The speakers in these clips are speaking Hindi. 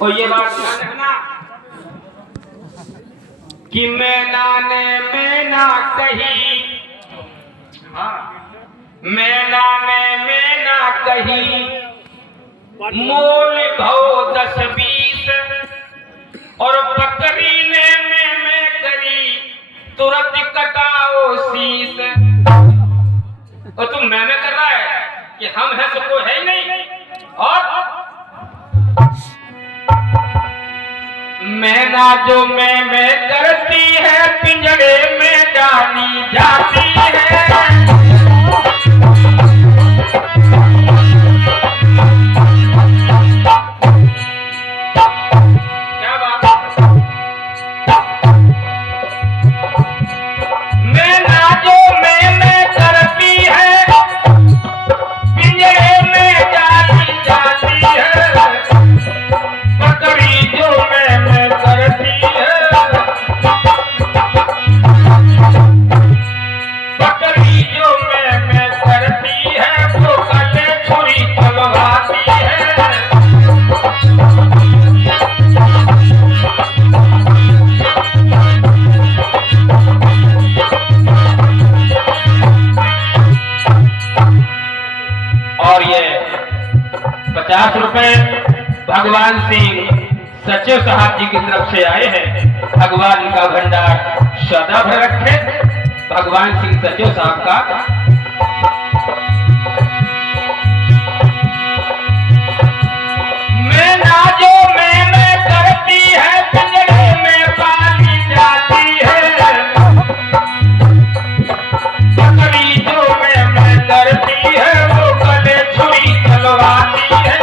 और ये बात ध्यान रखना कि मैना ने मैना कही, मैना ने मैना कही, मोल भाव 10-20, और बकरी ने मैं करी, तुरंत कटाओ शीश। और तुम मैं कर रहा है कि हम है तो कोई है ही नहीं। और मैना जो मैं करती है पिंजरे में डाली जाती है। क्या बात है? मैना जो मैं करती है पिंजरे में डाली जाती है। बकरी जो मैं करती है, बकरी जो मैं करती है, वो कटे छुरी चलवाती है। और ये 50 रुपए भगवान सिंह सचिव साहब जी की तरफ से आए हैं। भगवान का भंडार सदा भर रखे। भगवान सिंह सचिव साहब का मैना जो मैं करती है पिंजरे में पाली जाती है। बकरी जो मैं करती है, वो गले छुरी चलवाती है।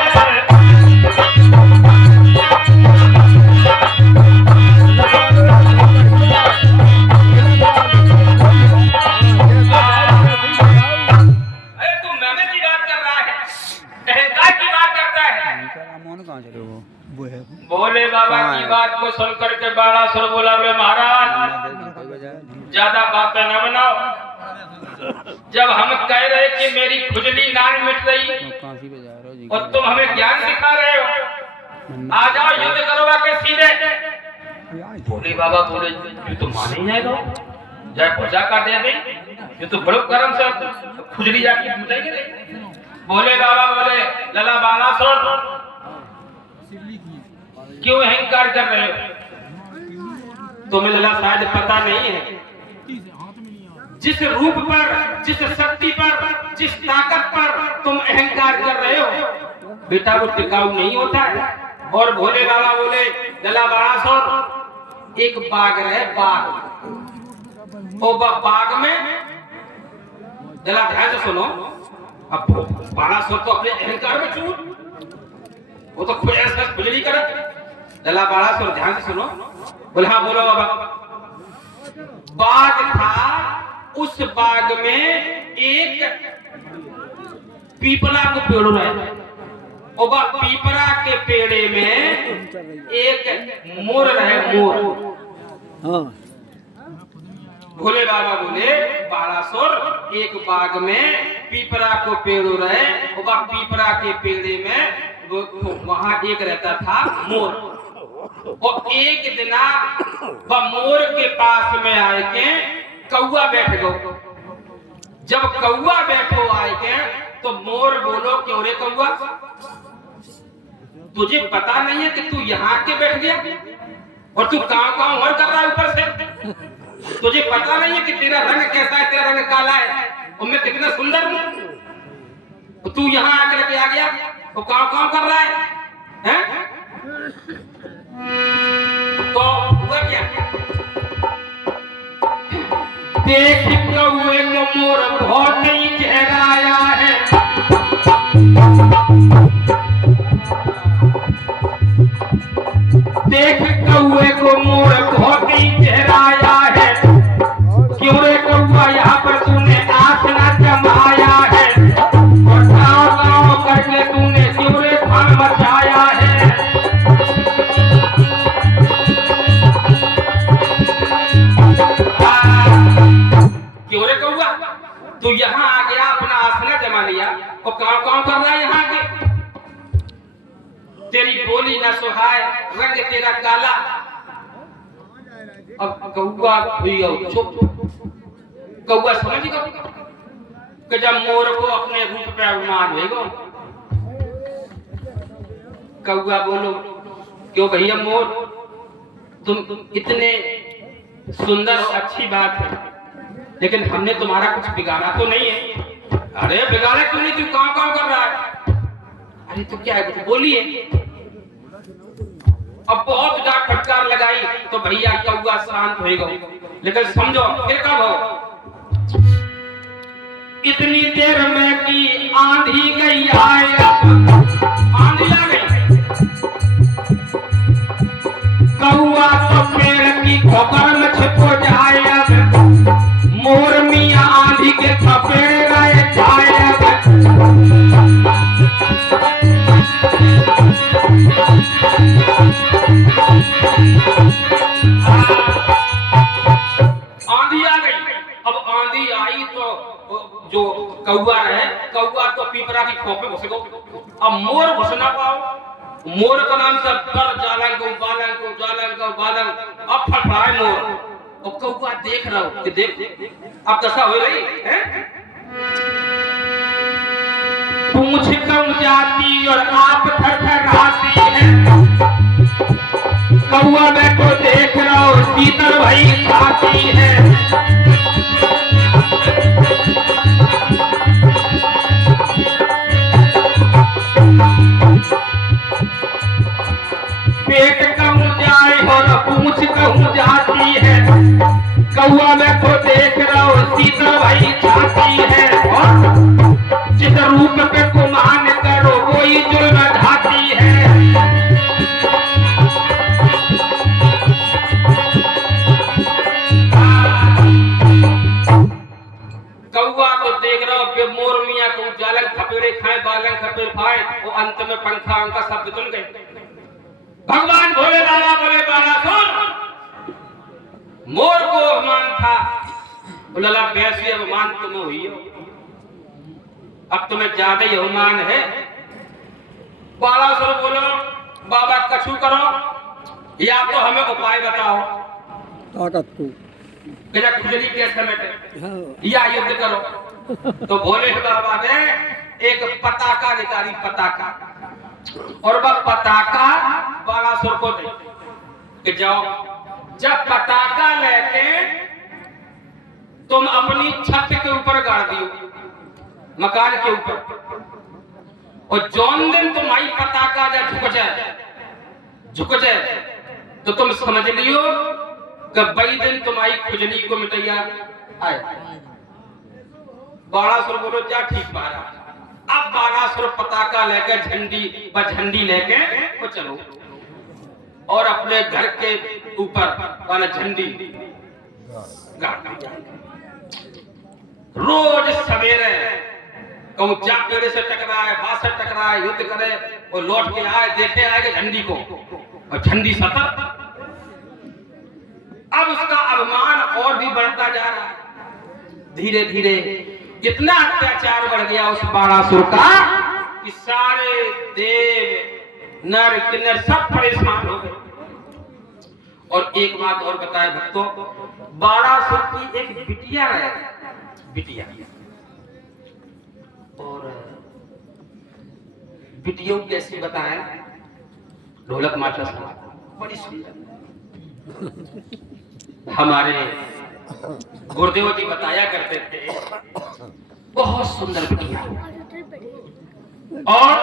भोले बाबा की बात को सुन करके बालासुर बोला, महाराज ज्यादा बातें न बनाओ। जब हम कह रहे कि मेरी खुजली नाक मिट रही और तुम हमें ज्ञान सिखा रहे हो, आ जाओ युद्ध करो आके सीधे। भोले बाबा बोले ये तो माने ही जाएगा, जय पूजा का दे दे, ये तो बड़ो कर्म से खुजली जाके मिटाएंगे। भोले बाबा बोले लला बालासुर क्यों अहंकार कर रहे हो? तुम्हें लला शायद पता नहीं है, जिस रूप पर, जिस शक्ति पर, जिस ताकत पर तुम अहंकार कर रहे हो बेटा, वो टिकाऊ नहीं होता है। और भोले बाबा बोले लला बालासुर एक बाग रहे, बाग, और बाग में जला ध्यान से सुनो। अब बालासुर तो अपने अहंकार में चूर, वो तो खुद ऐसा खुजली करे। लला बालासुर ध्यान से सुनो। बोले हाँ बोलो बाबा। बाग था, उस बाग में एक पीपला को पेड़ रहे, और वह पीपरा के पेड़े में एक मोर रहे, मोर। भोले बाबा बोले बालासुर एक बाग में पीपरा को पेड़ रहे, और वह पीपरा के पेड़े में वहां एक रहता था मोर। और एक दिन वह मोर के पास में आए के कौआ बैठ गो। जब कौआ बैठो आए के तो मोर बोलो क्यों रे कौआ, तुझे पता नहीं है कि तू यहाँ के बैठ गया और तू काव और कर रहा है ऊपर से? तुझे पता नहीं है कि तेरा रंग कैसा है, तेरा रंग काला है और मैं कितना सुंदर हूँ, तू यहाँ आकर के आ गया और काव कर रहा है? तो हुआ क्या? देख कौए को मोर बहुत ही चेहराया है। देख कौए को मोर बहुत ही चेहराया है। क्यों रे कौआ यहाँ पर तूने आसना जमाया है, और गाँव करके तूने क्यों रे धन मचाया है। तो यहाँ आ गया, अपना आसना जमा लिया और काम कर रहा है यहाँ के। तेरी बोली न सुहाए रंग तेरा काला। अब कौआ हुई और चुप। कौआ समझ गया कि जब मोर को अपने रूप पे अभिमान होगा। कौआ बोलो क्यों भैया मोर, तुम इतने सुंदर और अच्छी बात है, लेकिन हमने तुम्हारा कुछ बिगाड़ा तो नहीं है। अरे बिगाड़ा क्यों नहीं, तू काम काम कर रहा है। अरे तो क्या है कुछ बोलिए। अब बहुत डांट फटकार लगाई तो भैया कौआ शांत हो गए, लेकिन समझो फिर कब हो। इतनी देर में की आंधी गई आए, आंधी आ गई। कौआ तो पेड़ की ठोकर में छिपो जाए, मोर मियां आंधी के थपेड़े गए जाए। आंधी आ गई। अब आंधी आई तो जो कौआ है, कौआ तो पीपरा की खोप में घुस गया। अब मोर घुस ना पाओ। मोर का नाम से पर जालंग को बालंग को जालंग को बालंग। अब फड़फड़ाए मोर और कौआ देख रहा हो कि देख अब दशा हो रही है। पूंछ कम जाती और आप थरथराती है। कौआ मैं को देख रहा हूं शीतल वही खाती है। पेट कम जाए और पूंछ कम जाती है। कौआ मैं को देख रहा हूं शीतल वही खाती है। जिस रूप पे गुमान करो वही जुल्म ढाती है। कौआ तो देख रहा हो मोर मियां को जालंग खपेड़े खाए बालंग खपेड़ खाए, वो अंत में पंखा अंका शब्द सुन गए। भगवान भोले बाबा बोले बाबा सुन, मोर को अभिमान था, बोला वैसे अभिमान तुम्हें हुई हो, अब तुम्हें ज्यादा ही अभिमान है। बाला सुर बोलो बाबा कछु करो या तो हमें उपाय बताओ ताकत को खुजली कैसे मिटे या युद्ध करो। तो भोले बाबा ने एक पताका निकाली, पताका, और वह पताका बालासुर को दे कि जाओ, जब पताका लेके तुम अपनी छत के ऊपर गाड़ दियो, मकान के ऊपर, और जौन दिन तुम्हारी पताका जब झुक जाए तो तुम समझ लियो कि वही दिन तुम्हारी खुजली को मिटैया आए। बाणासुर बोलो जा ठीक बारा। अब बाणासुर पताका लेकर झंडी लेके वो चलो और अपने घर के ऊपर वाला झंडी गाड़ दिया। रोज सवेरे कहूं जा पेड़े से टकराए, बांस से टकराए, युद्ध करे और लौट के आए, देखे आए झंडी को, और झंडी सतर। अब उसका अभिमान और भी बढ़ता जा रहा है। धीरे धीरे इतना अत्याचार बढ़ गया उस बाणासुर का कि सारे देव नर किन्नर सब परेशान हो गए। और एक बात और बताए भक्तों, बाणासुर की एक बिटिया है, बिटिया, और बिटियों कैसे बताएं, ढोलक मास्टर साहब बड़ी सुंदर, हमारे गुरुदेव जी बताया करते थे, बहुत सुंदर बिटिया। और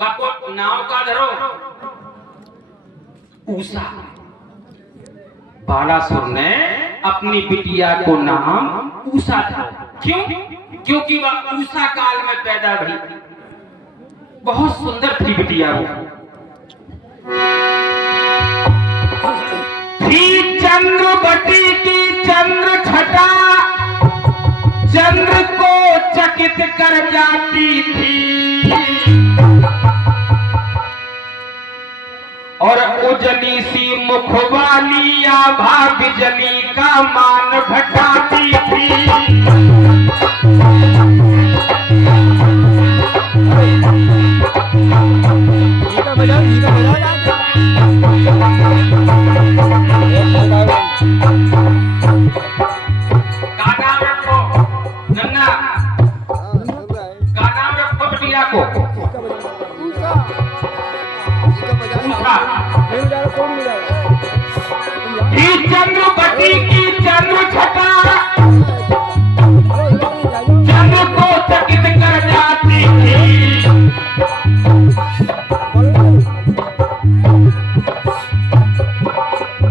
बाको नाम का धरो उषा। बालासुर ने अपनी बिटिया को नाम उषा था। क्यों? क्योंकि वह उषा काल में पैदा हुई थी, बहुत सुंदर थी बिटिया वो। चंद्रवती की चंद्र छटा चंद्र को चकित कर जाती थी, और उजली सी मुख वाली आभा बिजली का मान घटाती थी। बजाओ बिटिया को पूछा कि चंद्रवती की चंद्र छटा चंद्र को चकित कर जाती थी।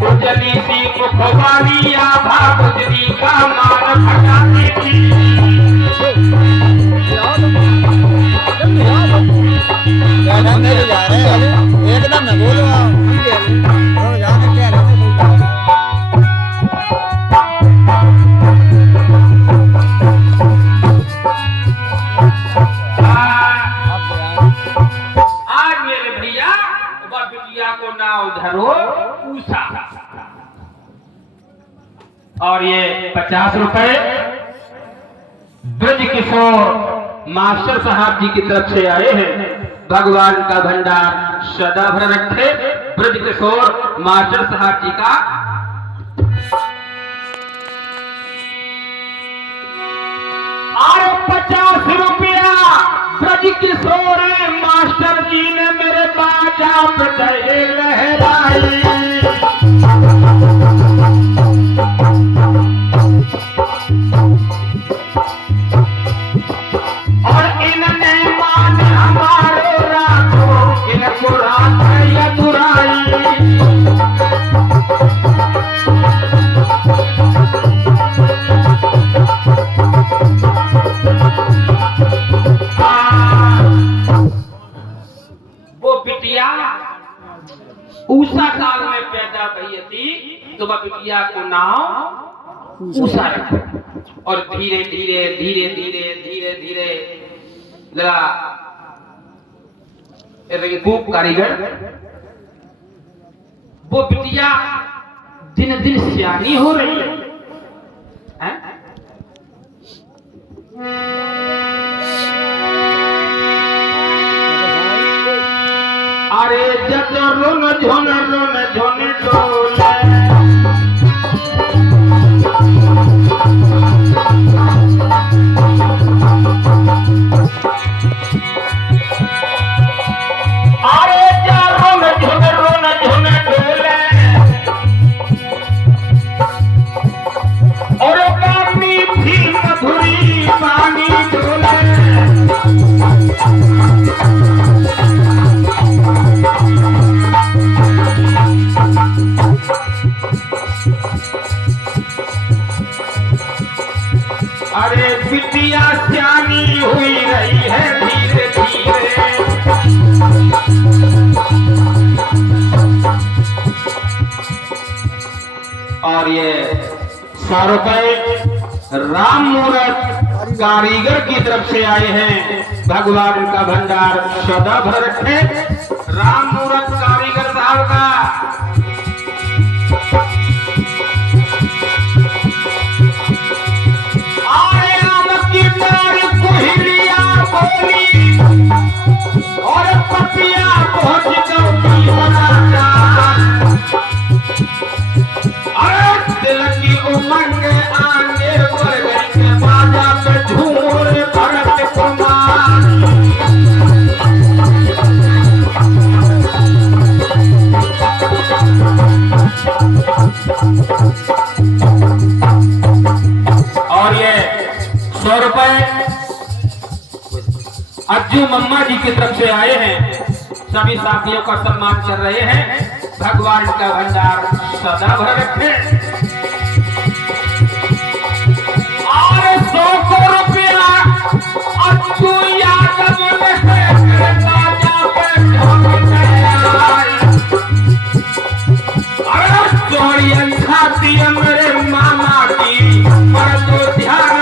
उजली सी मुखवाली आभा उजली का मान खटाती थी। एकदम न बोलो जाने क्या आज मेरे भैया बिटिया को नाव धरो पूछा और ये 50 रुपए ब्रज किशोर मास्टर साहब जी की तरफ से आए हैं। भगवान का भंडार सदा भर रखे। ब्रज किशोर मास्टर साहब जी का और 50 रुपया ब्रज किशोर मास्टर जी ने मेरे बाजा पे लहराई। और इनने मान हमारे रातों इनको रात या दुराई। वो बिटिया उषा काल में पैदा भई थी तो वह बिटिया को नाम उषा रखा और धीरे धीरे धीरे धीरे धीरे धीरे लगा खूब कारीगर वो बिटिया दिन दिन सियानी हो रही है। अरे जब रुन झुन डोले अरे बिटिया सियानी हुई रही है धीरे धीरे। और ये 100 रुपए राम मूरत कारीगर की तरफ से आए हैं। भगवान का भंडार सदा भर रखे। राम मूरत कारीगर साहब का और पतिया पहुंच अरे दिल की उमंग आगे बढ़ गई के बाजा पे झूर भरत कुमार। और ये 100 रुपए अज्जू मम्मा जी की तरफ से आए हैं। सभी साथियों का सम्मान कर रहे हैं। भगवान का भंडार सदा भर रखे। और 100 रुपया अज्जू यादव चोरियन खाती मेरे मामा की पर तो ध्यान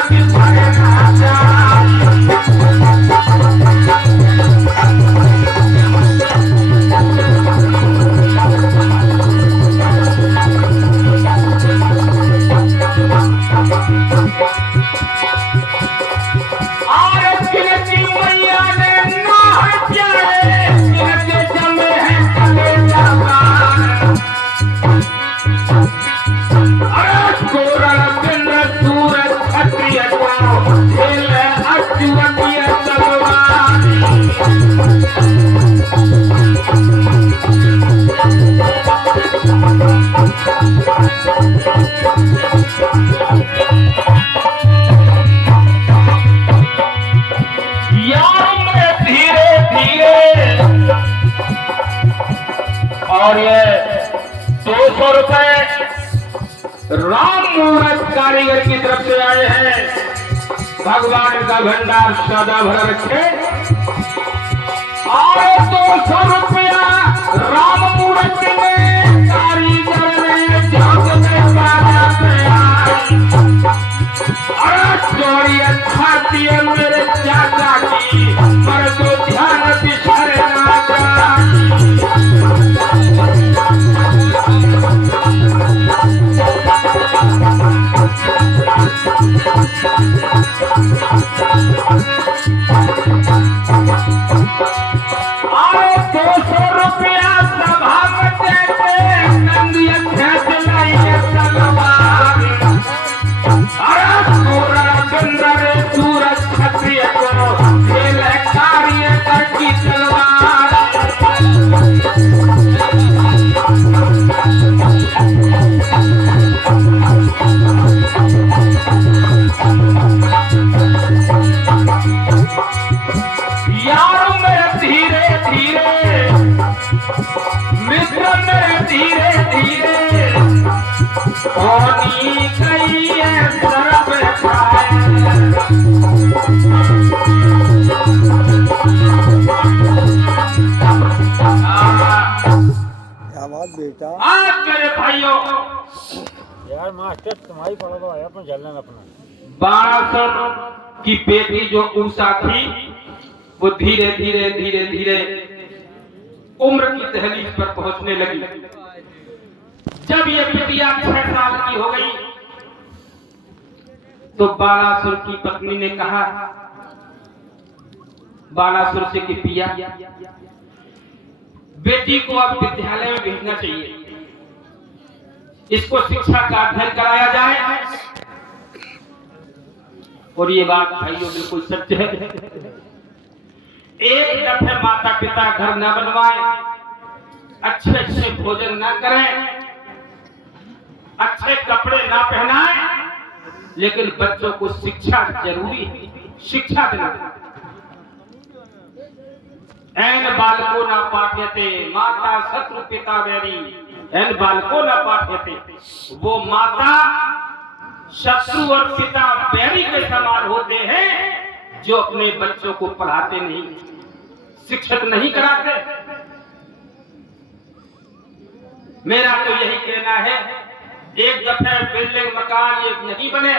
और ये 200 रुपए राम मूरत कारीगर की तरफ से आए हैं। भगवान का भंडार सदा भरा रखे। और 200 रुपया राम मूरत ने कारीगर ने जाग में मारा चोरी खाती है मेरे चाचा की, पर तो ध्यान बिछड़ना अरे 200 रुपया सभा में देते नंदी अध्यक्ष नहीं तलवार। अरे सूरज क्षत्रिय को खेल कार्य की तलवार। यार मेरे धीरे धीरे, मित्र मेरे धीरे धीरे, होनी गई है सरब क्या बात बेटा। आज मेरे भाइयों यार मास्टर तुम्हारी पढ़ो तो आया अपना झलना अपना। 12 की बेटी जो उषा थी वो धीरे धीरे धीरे धीरे उम्र की दहलीज पर पहुंचने लगी। जब ये बिटिया 6 साल की हो गई तो बालासुर की पत्नी ने कहा बालासुर से कि पिया बेटी को अब विद्यालय में भेजना चाहिए, इसको शिक्षा का अध्ययन कराया जाए। और ये बात भाइयों बिल्कुल सच है। एक दफे माता पिता घर न बनवाए, अच्छे अच्छे भोजन न करें, अच्छे कपड़े ना पहनाए, लेकिन बच्चों को शिक्षा जरूरी है, शिक्षा देना। एन बालको न पाठ्यते माता शत्रु पिता वैरी, एन बालको न पाठ्यते। वो माता शत्रु और पिता वैरी के समान होते हैं जो अपने बच्चों को पढ़ाते नहीं, शिक्षित नहीं कराते। मेरा तो यही कहना है, एक दफे बिल्डिंग मकान ये नहीं बने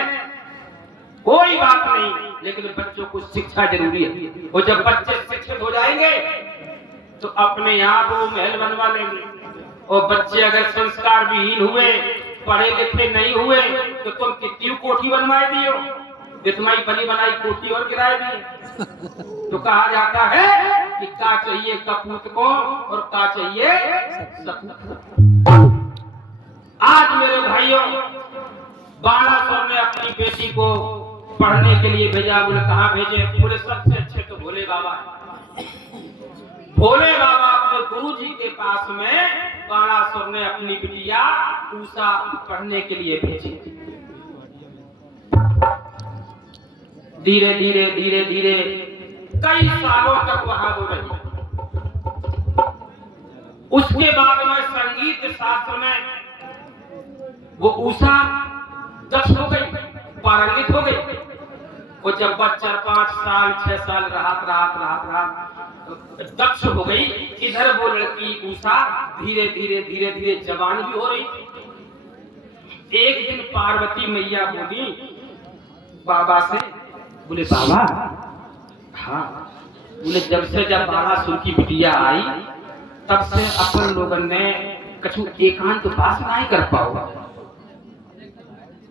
कोई बात नहीं, लेकिन बच्चों को शिक्षा जरूरी है। और जब बच्चे शिक्षित हो जाएंगे तो अपने आप वो महल बनवा लेंगे। और बच्चे अगर संस्कार विहीन हुए, पढ़े लिखे नहीं हुए, तो तुम कितनी कोठी बनवाए दियो, तुम्हारी बनी बनाई कोठी और गिराए दिए। तो कहा जाता है कि का चाहिए कपूत को और का चाहिए सपूत को। आज मेरे भाइयों बालासुर ने अपनी बेटी को पढ़ने के लिए भेजा। बोले कहाँ भेजे? बोले सबसे अच्छे तो भोले बाबा है। भोले बाबा अपने गुरु जी के पास में बालासुर ने अपनी बिटिया उषा पढ़ने के लिए भेजी। धीरे धीरे धीरे धीरे कई सालों तक वहां वो रही। उसके बाद में संगीत शास्त्र में वो उषा दक्ष हो गई, पारंगित हो गई। और जब बच्चा 5 साल 6 साल रहा दक्ष हो गई। इधर वो लड़की उषा धीरे धीरे धीरे धीरे जवान भी हो रही थी। एक दिन पार्वती मैया बोली बाबा से, बोले बाबा हाँ, बोले जब बालासुर की बिटिया आई तब से अपन लोगन ने कछु एकांत उपास नहीं कर पाओ।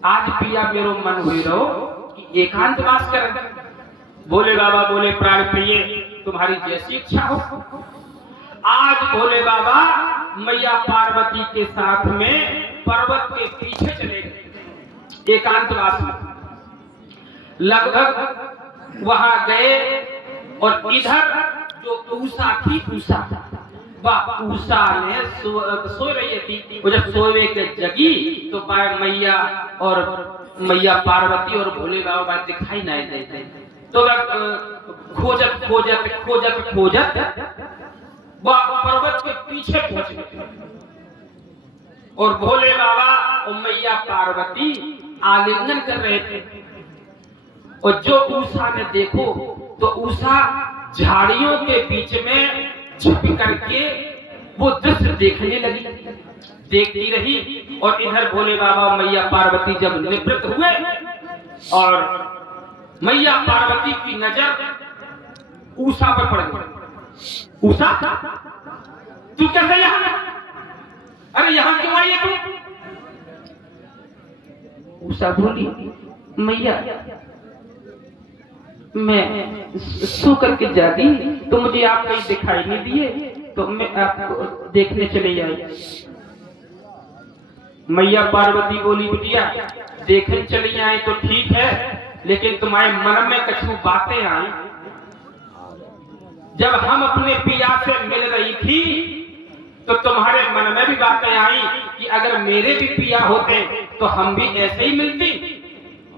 आज पिया मेरो मन हुई रहो कि एकांत वास कर। भोले बाबा बोले प्राण प्रिय तुम्हारी जैसी इच्छा हो। आज भोले बाबा मैया पार्वती के साथ में पर्वत के पीछे चले गए एकांतवास में। लगभग वहां गए और इधर जो उषा थी, उषा ने सो रही थी। वो जब सोए के जगी तो मैया और मैया पार्वती और भोले बाबा दिखाई नहीं देते। तो खोजत खोजत खोजत खोजत वह पर्वत के पीछे पहुंच गए और भोले बाबा और मैया पार्वती आलिंगन कर रहे थे। और जो उषा ने देखो तो उषा झाड़ियों के बीच में छुप करके वो दृश्य देखने लगी, देखती रही। और इधर भोले बाबा और मैया पार्वती जब निवृत्त हुए और मैया पार्वती की नजर उषा पर पड़ गई। उषा, तू कैसे यहाँ? अरे यहाँ क्यों आई है तू? उषा बोली, मैया मैं सो करके जाती तो मुझे आप कहीं दिखाई नहीं दिए, तो मैं आपको देखने चले आई। मैया पार्वती बोली, बिटिया देखने चली आए तो ठीक है, लेकिन तुम्हारे मन में कुछ बातें आई। जब हम अपने पिया से मिल रही थी तो तुम्हारे मन में भी बातें आई कि अगर मेरे भी पिया होते तो हम भी ऐसे ही मिलती।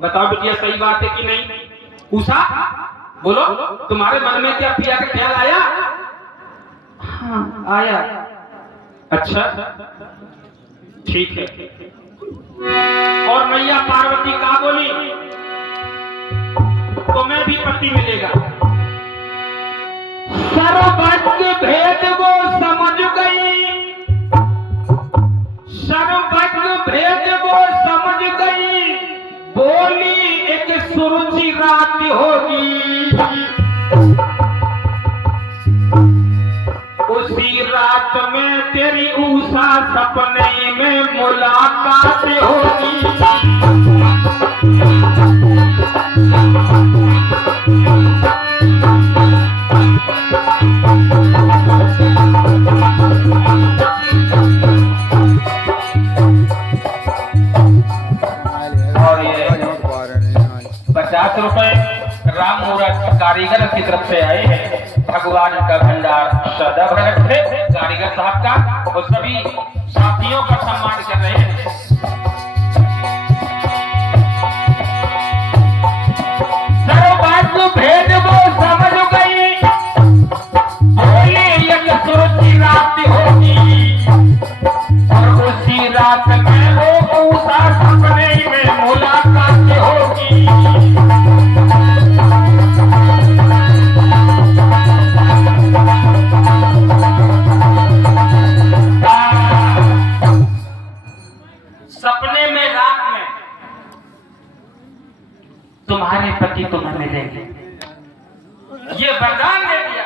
बताओ बिटिया, सही बात है कि नहीं? उषा बोलो, तुम्हारे मन में क्या पिया का ख्याल आया? हाँ आया। अच्छा ठीक है। और मैया पार्वती का बोली, तुम्हें भी पति मिलेगा। सर्वज्ञ भेद वो समझ गई, सर्वज्ञ भेद वो समझ गई, बोली एक सुरुचि रात होगी, उसी रात में तेरी उषा सपने में मुलाकात होगी। और ये 50 रुपए राम मूरत कारीगर की तरफ से आए हैं। भगवान का भंडार सदा भरत थे कारीगर साहब का, और सभी साथियों का सम्मान कर रहे हैं। सर्वज्ञ भेद वो समझ गई, बोले एक सुरुचि रात होगी, और उसी रात में वो उषा सपने में मुलाकात होगी। सपने में रात में तुम्हारे पति तुम्हें मिलेंगे, ये वरदान दे दिया।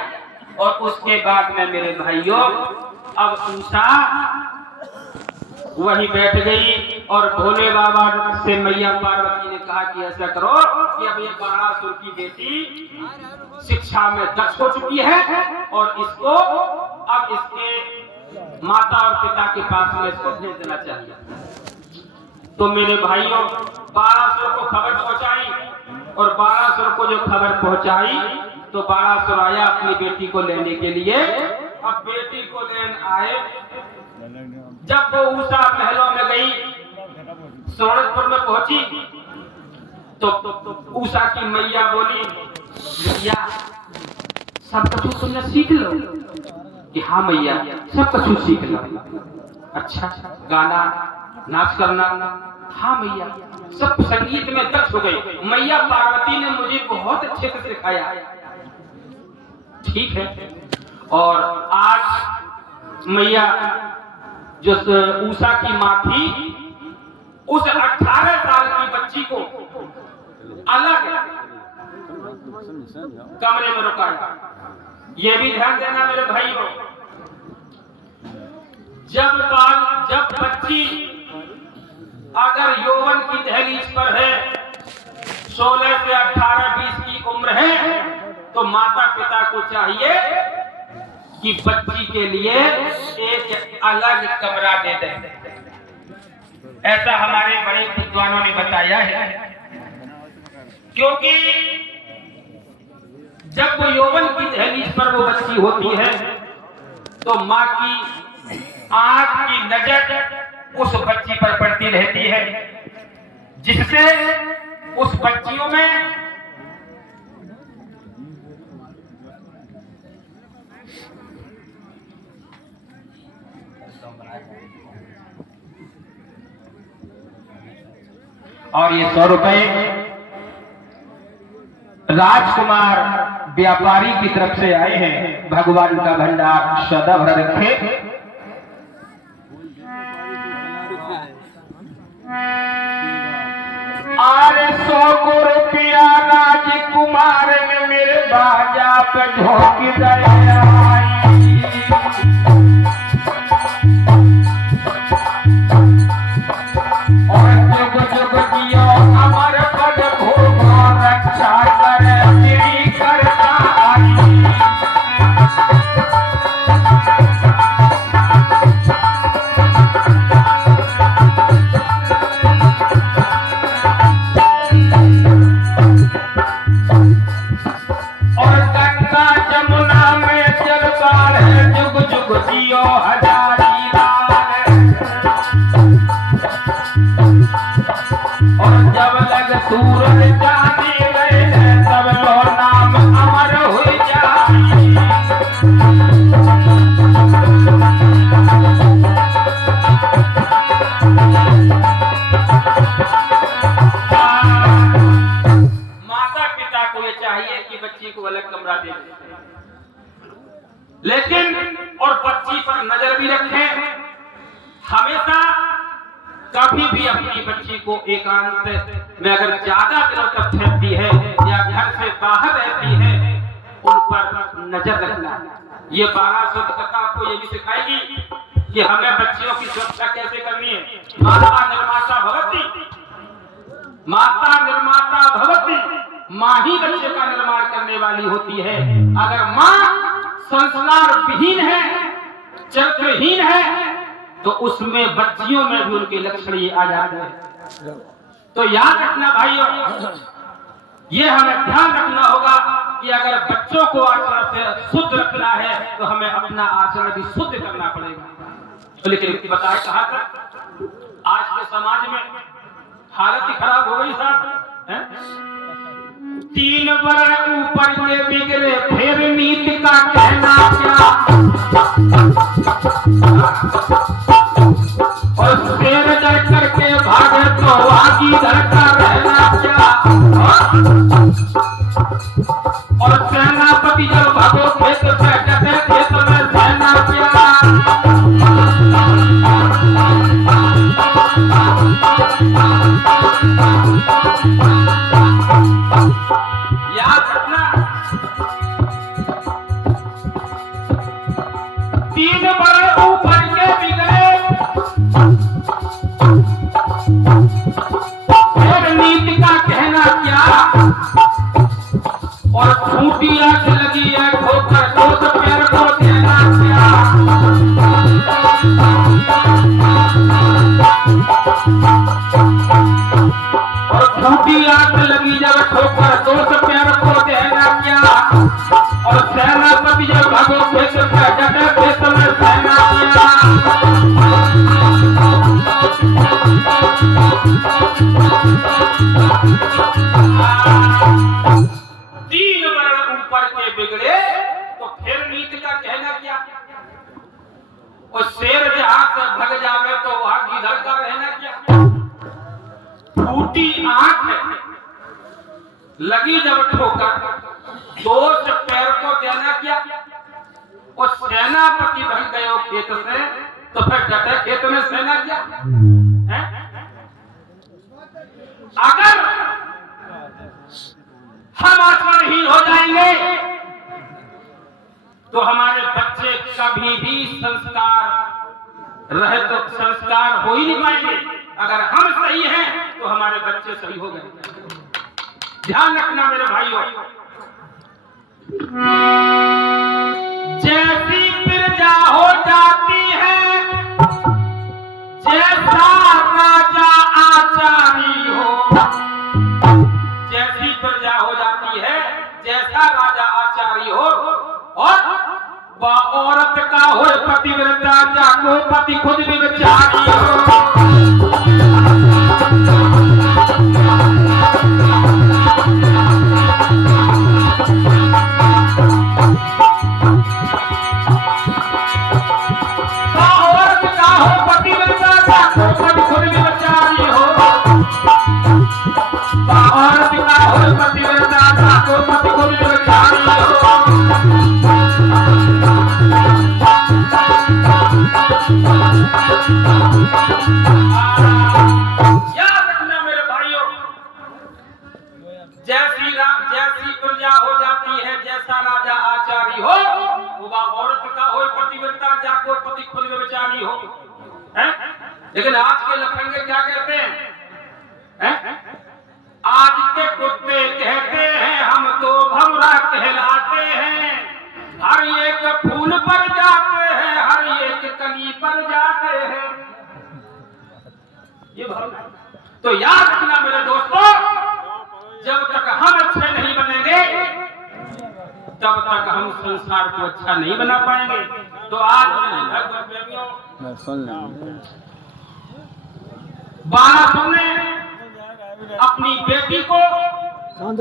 और उसके बाद में मेरे भाइयों, अब उषा वहीं बैठ गई और भोले बाबा से मैया पार्वती ने कहा कि ऐसा करो कि अब ये बाणासुर की बेटी शिक्षा में दक्ष हो चुकी है और इसको अब इसके माता और पिता के पास में इसको भेज देना चाहिए। तो मेरे भाइयों, बाणासुर को खबर पहुंचाई और बाणासुर को जो खबर पहुंचाई तो बाणासुर आया अपनी बेटी को लेने के लिए। अब बेटी को लेने आए, जब वो उषा महलों में गई, सोनपुर में पहुंची तो उषा की मैया बोली, भैया सब कुछ तुमने सीख लो। कि हाँ मैया सब कुछ सीख लो। अच्छा, गाना नाच करना? हाँ मैया, सब संगीत में दक्ष हो गई। मैया पार्वती ने मुझे बहुत अच्छे से सिखाया। ठीक है। और आज मैया जो उषा की माँ थी, उस 18 साल की बच्ची को अलग कमरे में रुकाया। ये भी ध्यान देना मेरे भाइयों, जब बच्ची अगर यौवन की दहलीज पर है, 16 से 18-20 की उम्र है, तो माता पिता को चाहिए कि बच्ची के लिए एक अलग कमरा दे दें। ऐसा हमारे बड़े विद्वानों ने बताया है। क्योंकि जब वो यौवन की दहलीज पर वो बच्ची होती है तो माँ की आंख की नजर उस बच्ची पर पड़ती रहती है, जिससे उस बच्चियों में और ये 100 रुपए राजकुमार व्यापारी की तरफ से आए हैं। भगवान का भंडार सदा भरा रखे। अरे 100 रुपया राजकुमार ने मेरे बाजा पे झोंक दिया। और जुग जुग जियो अमर पद भूमा रक्षा करे तेरी करना आई। और गंगा जमुना में चलता है जुग जुग जियो हजारी लाल। और जब लग सूरज जाने गए तब लो नाम अमर हो जाए। माता पिता को ये चाहिए कि बच्ची को अलग कमरा दे, लेकिन और बच्ची पर नजर भी रखें। हमेशा कभी भी अपनी बच्ची को एकांत में अगर ज्यादा दिनों तक ठहरती है या घर से बाहर रहती है, उन पर नजर रखना। ये 1200 कथा आपको ये भी सिखाएगी कि हमें बच्चियों की सुरक्षा कैसे करनी है। माता निर्माता भवति, माता निर्माता भवति। माँ ही बच्चे का निर्माण करने वाली होती है। अगर माँ संस्कार विहीन है, चरित्रहीन है, तो उसमें बच्चियों में भी उनके लक्षण ये आ जाते हैं। तो याद रखना भाइयों, ये हमें ध्यान रखना होगा कि अगर बच्चों को आचरण से शुद्ध रखना है तो हमें अपना आचरण भी शुद्ध करना पड़ेगा। तो लेकिन बताए कहा तक आज के समाज में हालत ही खराब हो गई साहब। 3 वर्ष ऊपर के बिगड़े फिर नीति का कहना क्या। और शेर डर करके भागे तो आगे धरता रहना क्या। और सेनापति जब भागो खेत से डटे खेत में रहना क्या। याद रखना, 3 वर्ष ऊपर के बिगड़े फिर नीति का कहना क्या। और छूटी आंख लगी है ठोकर दोस्त पैर को देना क्या। और छूटी आंख लगी जब ठोकर दोस्त पैर को देना क्या। और सेनापति जब भागो खेत से डटे खेत में सहना क्या। 3 वर्ष ऊपर के बिगड़े तो फिर नीति का कहना क्या। और शेर जहां से भग जावे तो वहां गिधड़ का रहना क्या। फूटी आंख लगी जब ठोकर दोस्त पैर को देना क्या। और सेनापति बन गए हो खेत से तो फिर डटे खेत में सेना क्या है? अगर हम आचरणहीन हो जाएंगे तो हमारे बच्चे कभी भी संस्कार रहे तो संस्कार हो ही नहीं पाएंगे। अगर हम सही हैं तो हमारे बच्चे सही हो गए। ध्यान रखना मेरे भाइयों, जैसी प्रजा हो जाती है, जैसा राजा आचारी हो। जैसी प्रजा हो जाती है, जैसा राजा आचारी हो। और वह औरत का हो पतिव्रता, जाको पति खुद भी विचारी हो। की हो, हैं? लेकिन आज के लफंगे क्या कहते हैं, हैं? आज के कुत्ते कहते हैं हम तो भमरा कहलाते हैं, हर एक फूल पर जाते हैं, हर एक कली पर जाते हैं। ये भावना। तो याद रखना मेरे दोस्तों, जब तक हम अच्छे नहीं बनेंगे तब तक हम संसार को अच्छा नहीं बना पाएंगे। तो आज बारह सुनने अपनी बेटी को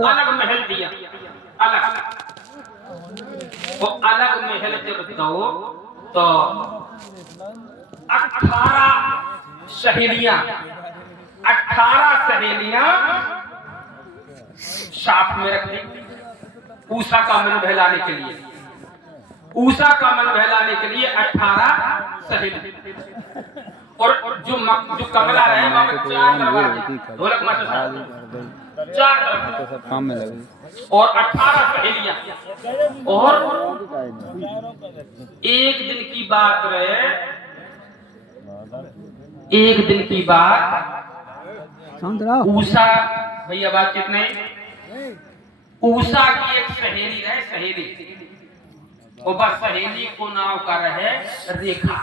अलग महल दिया, अलग वो अलग महल जब दो तो 18 सहेलियां साथ में रख दी ऊषा का मन बहलाने के लिए। ऊषा का मन बहलाने के लिए 18 सहेली, और जो कमला रहे वहां में 4 दरवाजे, ढोलक मास्टर साहब 4 दरवाजे काम में लगे, और 18 सहेलियां। और एक दिन की बात रहे, एक दिन की बात, ऊषा भैया बात कितने, ऊषा की एक सहेली रहे, सहेली, और बस सहेली को नाम का रहे रेखा,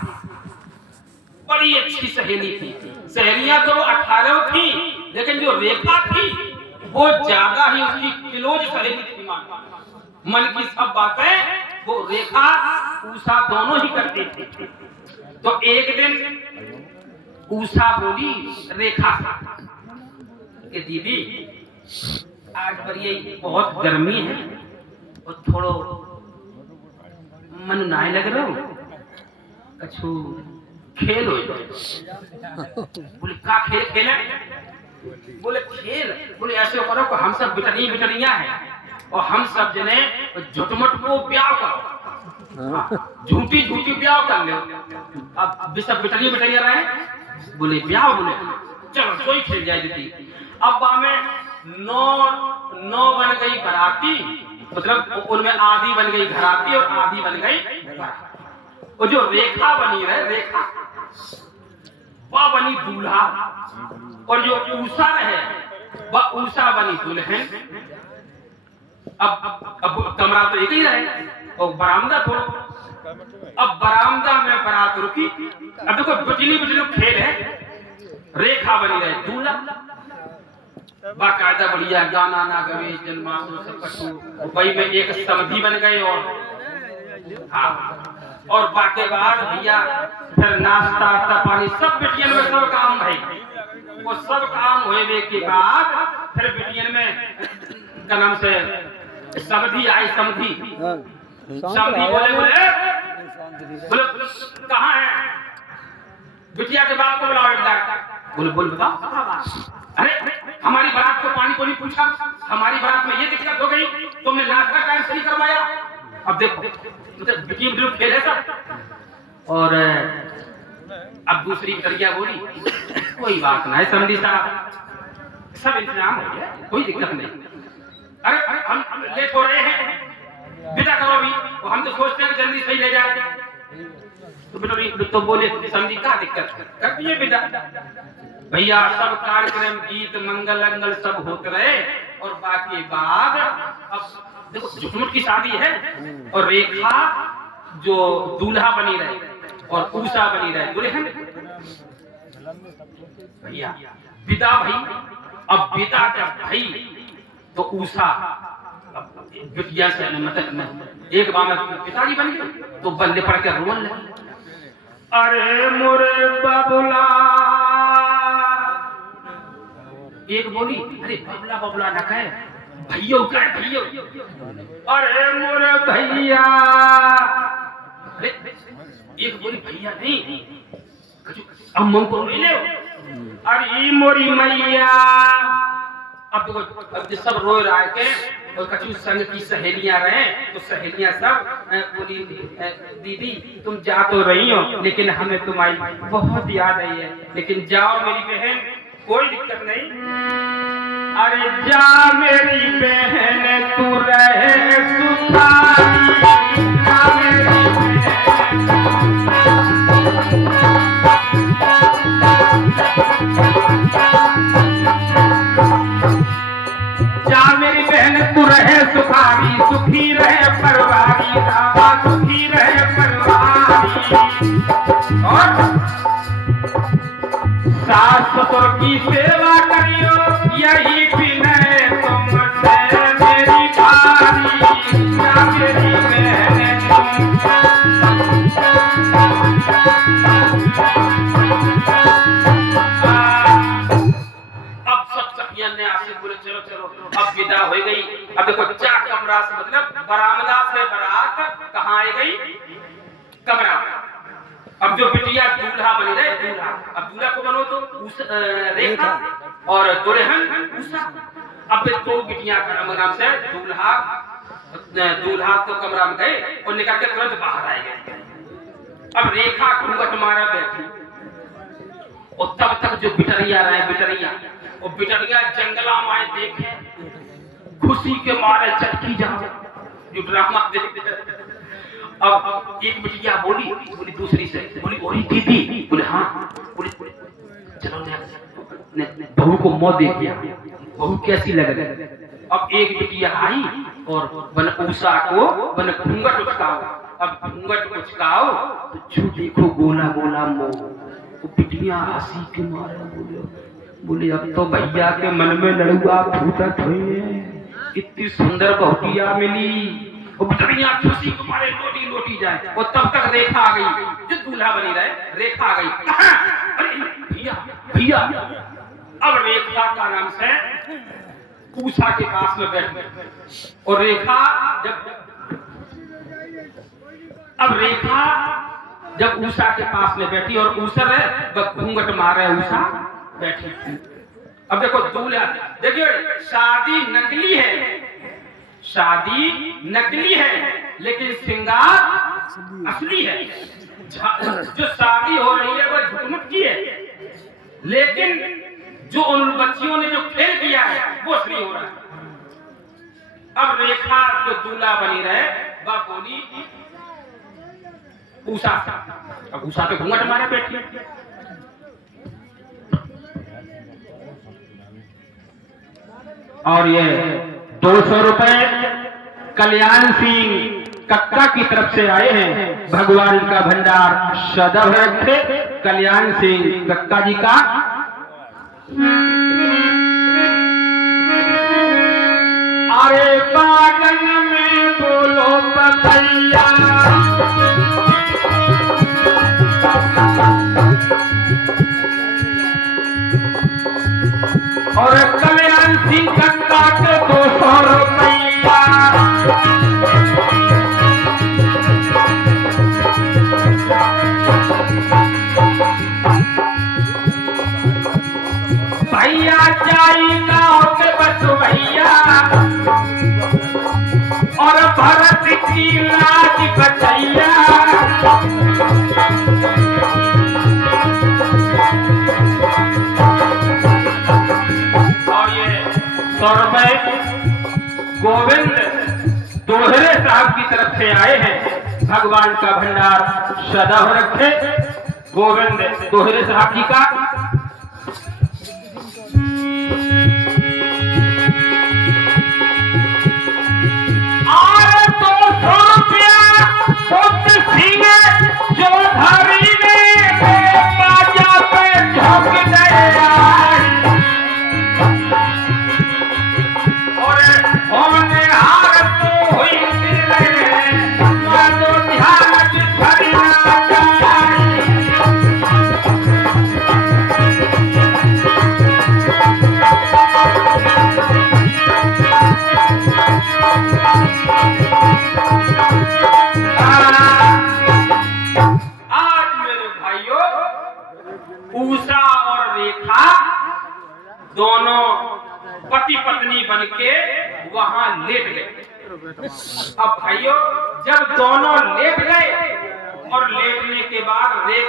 बड़ी अच्छी सहेली थी। सहेलियां तो 18 थी, लेकिन जो रेखा थी वो ज्यादा ही उसकी क्लोज सहेली थी। मन की सब बातें वो रेखा ऊषा दोनों ही करती थी। तो एक दिन ऊषा बोली रेखा कि दीदी आज बड़ी बहुत गर्मी है और थोड़ो मन नाय लग रहा हो, कछु खेल हो जाए। बोले का खेल खेले, बोले खेल, बोले ऐसे करो कि हम सब बिटरिया हैं और हम सब जने झुटमुट को ब्याह करो, झूठी झूठी ब्याह कर लो। अब सब बिटरिया रहे, बोले ब्याह, बोले चलो सोई खेल जाए दीदी। अब हमें 9 बन गई बराती, मतलब उनमें आधी बन गई घराती और आधी बन गई बराती। और जो रेखा बनी रहे, रेखा वह बनी दूल्हा, और जो ऊषा रहे वह ऊषा बनी दुल्हन। अब कमरा तो एक ही रहे और बरामदा थोड़ा, अब बरामदा में बारात रुकी। अब देखो बिजली खेल है, रेखा बनी रहे दूल्हा, बाकायदा बढ़िया गाना ना गवे जन्माष्टमी सब कछु, वही में एक समधी बन गए। और हाँ, और बाके बाद भैया फिर नाश्ता पानी सब बिटियन में सब काम भाई, वो सब काम होने के बाद फिर बिटियन में कलम से समधी आई, समधी बोले कहाँ है, बिटिया के बाप को बुलाओ एक बार। बोल बताओ। अरे हमारी बारात को पानी को नहीं पूछा, हमारी बारात में ये दिक्कत हो गई, तुमने नाश्ता टाइम से नहीं करवाया। अब देखो मतलब खेल है सब। और अब दूसरी बिटिया बोली कोई बात नहीं समझी साहब, सब इंतजाम हो गया, कोई दिक्कत नहीं। अरे हम लेट हो रहे हैं, विदा करो अभी, हम तो सोचते हैं जल्दी सही ले जाए। तो बोले समझी क्या दिक्कत कर दिए बेटा। भैया सब कार्यक्रम गीत मंगल सब होते रहे, और बाकी बाद अब देखो झुटमुट की शादी है, और रेखा जो दूल्हा बनी रहे और ऊषा बनी रहे दुल्हन। भैया विदा भाई, अब विदा जब भाई तो ऊषा बिटिया से मतलब एक बार में पिताजी बन गए, तो बल्ले पड़ के रोने लगे। अरे मोरे बाबुला, एक बोली अरे बबला न कहे भैयो कहे भैयो। अरे मोरे भैया, अरे एक बोली भैया नहीं, अम्मा को ले लो। अरे मोरी मैया। अब देखो सब रो रहा है के, और कछु संग की सहेलियां रहे, तो सहेलियां सब बोली दीदी तुम जा तो रही हो, लेकिन हमें तुम्हारी बहुत याद आई है, लेकिन जाओ मेरी बहन, कोई दिक्कत नहीं। अरे जा मेरी बहन तू रहे सुखानी, जा मेरी बहन सुखी रहे परिवारी। और सास ससुर की सेवा करियो, यही विनय तुमसे मेरी भारी। या मेरी बहन अब सब सखियां ने आके बोले चलो चलो अब विदा हो गई। अब देखो क्या कमरा से मतलब बरामदा से बारात कहाँ आई गई, कमरा। अब जो बिटिया दूल्हा बनी रहे, दूल्हा, अब दूल्हा को बनो तो रेखा और दुल्हन उषा। अब तो बिटिया का नाम से दूल्हा तो कमरा में गए और निकल के तुरंत बाहर आए गए। अब रेखा घूंघट मारा बैठी और तब तक जो बिटरिया रहे, बिटरिया जंगला माए देखे, खुशी के मारे चटकी जा जो ड्रामा देखते। अब एक बिटिया बोली दूसरी से, बोली ओरी दीदी, बोले हाँ, बोले चलो बहू को मौत दे दिया, बहू कैसी लग रही। अब एक बिटिया आई और बन उषा को बन घूंघट उचकाओ। अब घूंघट उचकाओ तो जो देखो गोला गोला मुंह। वो बिटिया हंसी के मारे बोले अब तो भैया के मन में लड़ुआ फूटत हुई है, इतनी सुंदर बहुटिया मिली। वो बिटिया खुशी के मारे लोटी लोटी जाए और तब तक रेखा आ गई, जो दूल्हा बनी रहे, रेखा आ गई। अरे भैया अब रेखा का नाम से उषा के पास में बैठ गई। और रेखा जब उषा के पास में बैठी और उषा घूंघट मारे उषा बैठी। अब देखो दूल्हा, देखिए शादी नकली है लेकिन श्रृंगार असली है। जो शादी हो रही है वो झुकमुक की है, लेकिन जो उन बच्चियों ने जो खेल किया है वो असली हो रहा है। अब रेखा जो दूल्हा बनी रहे वह बोली उषा, अब उषा पे घूंघट मारे बैठी। और ये 200 रुपए कल्याण सिंह कक्का की तरफ से आए हैं। भगवान का भंडार सदैव रखे कल्याण सिंह कक्का जी का। अरे बागन में बोलो पपैया, और कल्याण सिंह कक्का के 200 रुपैया। भैया जाई गाँव के बस भैया, और भरत की लाज बचैया। और ये 100 रुपए गोविंद दोहरे साहब की तरफ से आए हैं। भगवान का भंडार सदैव रखे गोविंद दोहरे साहब जी का। जो धरी ने बाजा पे झोंक दिया, और हमने हार तो हुई तो ध्यान भरना चाहिए। उषा और रेखा दोनों पति पत्नी बनके वहां लेट गए। अब भाइयों जब दोनों लेट गए और लेटने के बाद रेखा